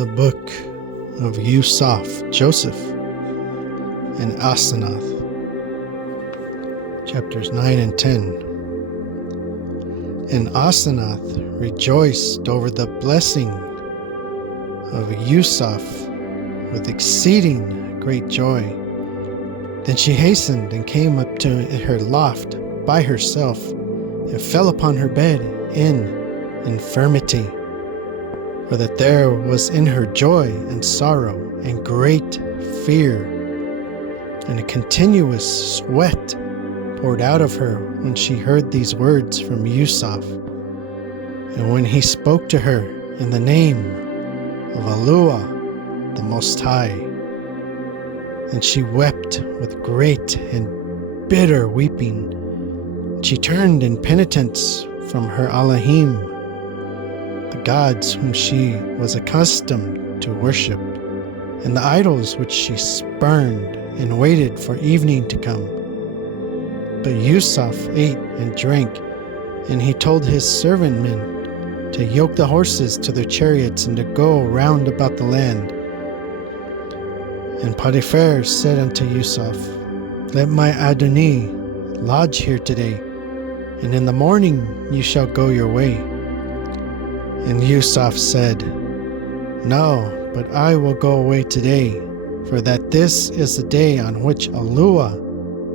The Book of Yusaf, Joseph, and Asanath, chapters 9 and 10. And Asanath rejoiced over the blessing of Yusaf with exceeding great joy. Then she hastened and came up to her loft by herself, and fell upon her bed in infirmity, for that there was in her joy and sorrow and great fear, and a continuous sweat poured out of her when she heard these words from Yusaf, and when he spoke to her in the name of Allah, the Most High. And she wept with great and bitter weeping. She turned in penitence from her Allahim, the gods whom she was accustomed to worship, and the idols which she spurned, and waited for evening to come. But Yusaf ate and drank, and he told his servant men to yoke the horses to their chariots and to go round about the land. And Potiphar said unto Yusaf, Let my Adonai lodge here today, and in the morning you shall go your way. And Yusaf said, No, but I will go away today, for that this is the day on which Allah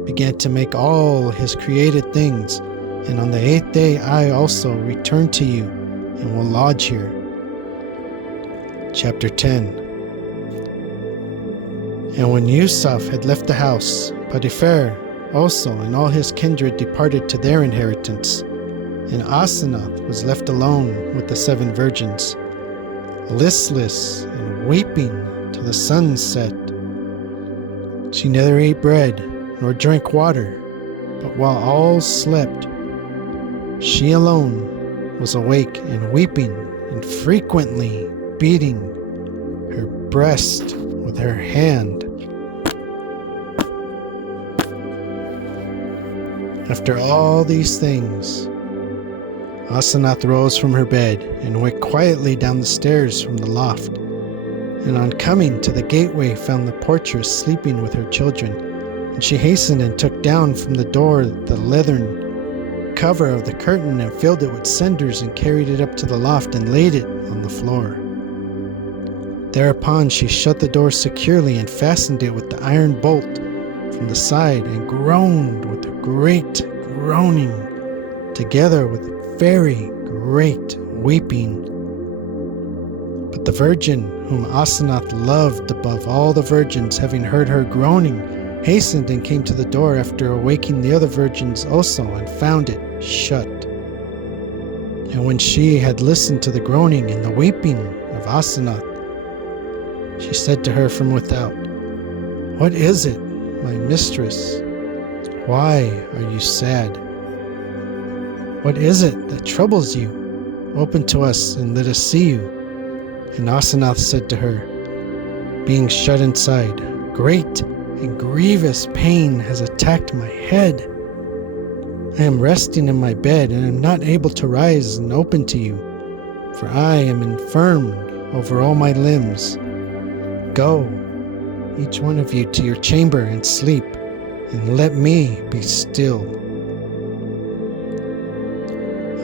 began to make all his created things, and on the 8th day I also return to you, and will lodge here. Chapter 10. And when Yusaf had left the house, Potiphar also and all his kindred departed to their inheritance, and Asanath was left alone with the 7 virgins, listless and weeping till the sun set. She neither ate bread nor drank water, but while all slept, she alone was awake and weeping, and frequently beating her breast with her hand. After all these things, Asanath rose from her bed and went quietly down the stairs from the loft, and on coming to the gateway found the portress sleeping with her children. And she hastened and took down from the door the leathern cover of the curtain, and filled it with cinders, and carried it up to the loft and laid it on the floor. Thereupon she shut the door securely and fastened it with the iron bolt from the side, and groaned with a great groaning, together with very great weeping. But the virgin whom Asanath loved above all the virgins, having heard her groaning, hastened and came to the door after awaking the other virgins also, and found it shut. And when she had listened to the groaning and the weeping of Asanath, she said to her from without, What is it, my mistress? Why are you sad? What is it that troubles you? Open to us and let us see you. And Asanath said to her, being shut inside, Great and grievous pain has attacked my head. I am resting in my bed, and am not able to rise and open to you, for I am infirmed over all my limbs. Go, each one of you, to your chamber and sleep, and let me be still.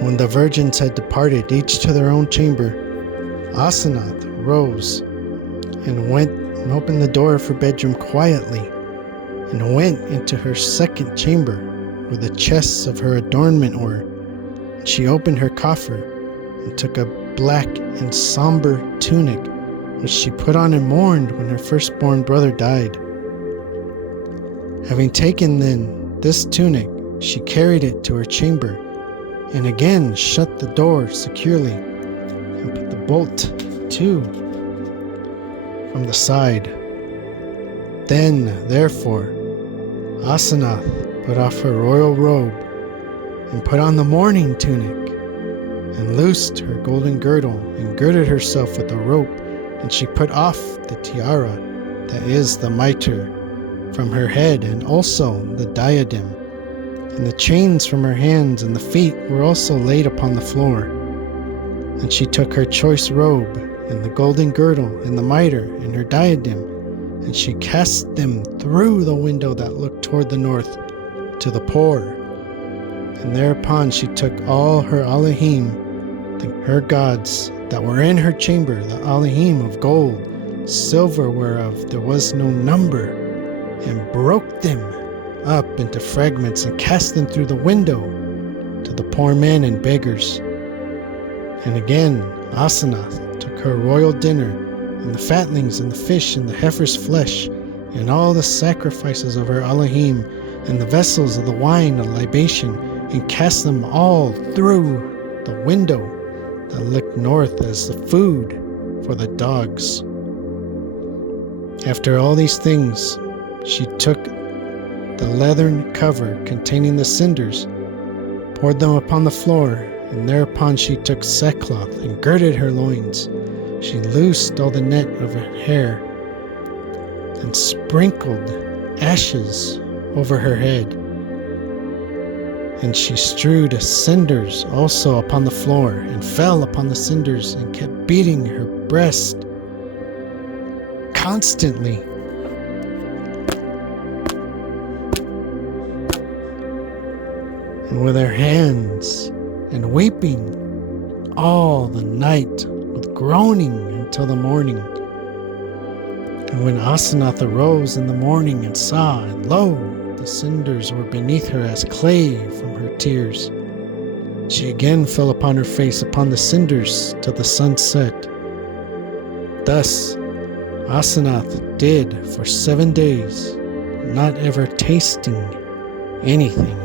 When the virgins had departed, each to their own chamber, Asanath rose and went and opened the door of her bedroom quietly, and went into her second chamber, where the chests of her adornment were. And she opened her coffer, and took a black and somber tunic, which she put on and mourned when her firstborn brother died. Having taken then this tunic, she carried it to her chamber, and again shut the door securely, and put the bolt to from the side. Then, therefore, Asanath put off her royal robe, and put on the mourning tunic, and loosed her golden girdle, and girded herself with a rope, and she put off the tiara, that is, the mitre, from her head, and also the diadem, and the chains from her hands and the feet were also laid upon the floor. And she took her choice robe and the golden girdle, and the mitre, and her diadem, and she cast them through the window that looked toward the north to the poor. And thereupon she took all her Elohim, her gods, that were in her chamber, the Elohim of gold, silver whereof there was no number, and broke them up into fragments, and cast them through the window to the poor men and beggars. And again Asanath took her royal dinner, and the fatlings, and the fish, and the heifer's flesh, and all the sacrifices of her Elohim, and the vessels of the wine of libation, and cast them all through the window that looked north as the food for the dogs. After all these things, she took the leathern cover containing the cinders, poured them upon the floor, and thereupon she took sackcloth and girded her loins. She loosed all the net of her hair, and sprinkled ashes over her head. And she strewed cinders also upon the floor, and fell upon the cinders, and kept beating her breast constantly. And with her hands, and weeping all the night, with groaning until the morning. And when Asanath arose in the morning and saw, and lo, the cinders were beneath her as clay from her tears, she again fell upon her face upon the cinders till the sun set. Thus Asanath did for 7 days, not ever tasting anything.